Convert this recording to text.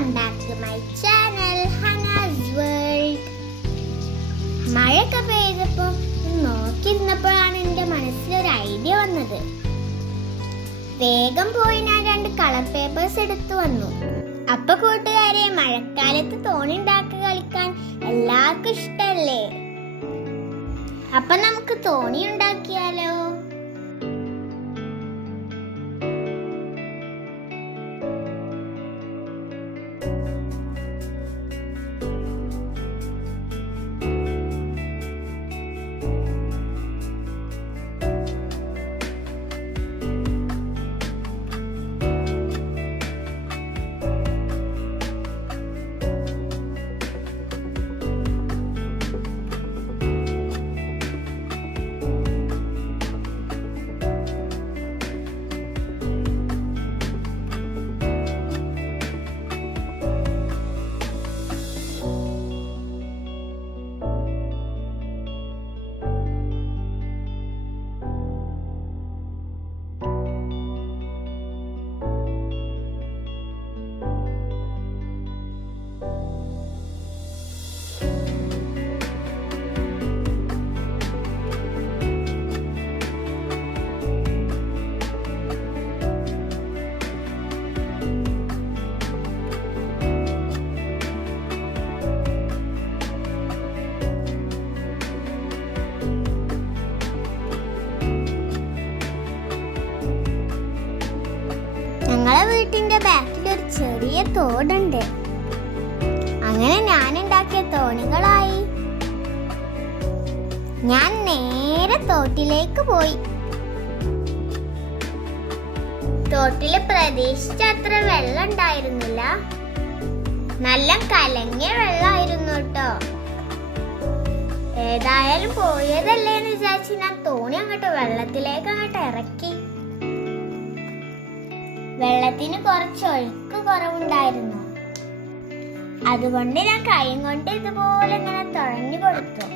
Welcome back to my channel Hanas world. മഴയൊക്കെ പെയ്തപ്പോൾ നോക്കിയിരുന്നപ്പോഴാണ് എൻ്റെ മനസ്സിലൊരു ഐഡിയ വന്നത്. വേഗം പോയി ഞാൻ 2 കളർ പേപ്പേഴ്സ് എടുത്തു വന്നു. അപ്പൊ കൂട്ടുകാരെ, മഴക്കാലത്ത് തോണി ഉണ്ടാക്കി കളിക്കാൻ എല്ലാവർക്കും ഇഷ്ടല്ലേ? അപ്പൊ നമുക്ക് തോണി ഉണ്ടാക്കിയാലോ? ഞങ്ങളെ വീട്ടിന്റെ ബാക്കിൽ ഒരു ചെറിയ തോടുണ്ട്. അങ്ങനെ ഞാൻ ഉണ്ടാക്കിയ തോണികളായി. ഞാൻ നേരെ തോട്ടിലേക്ക് പോയി. തോട്ടില് പ്രതീക്ഷിച്ച അത്ര വെള്ളം ഉണ്ടായിരുന്നില്ല. നല്ല കലങ്ങിയ വെള്ളമായിരുന്നു കേട്ടോ. ഏതായാലും പോയതല്ലേന്ന് വിചാരിച്ച് ഞാൻ തോണി വെള്ളത്തിലേക്ക് ഇറക്കി. വെള്ളത്തിന് കുറച്ച് ഒഴുക്ക് കുറവുണ്ടായിരുന്നു. അതുകൊണ്ട് ഞാൻ കൈ കൊണ്ട് ഇതുപോലെ ഇങ്ങനെ തുഴഞ്ഞു കൊടുത്തു.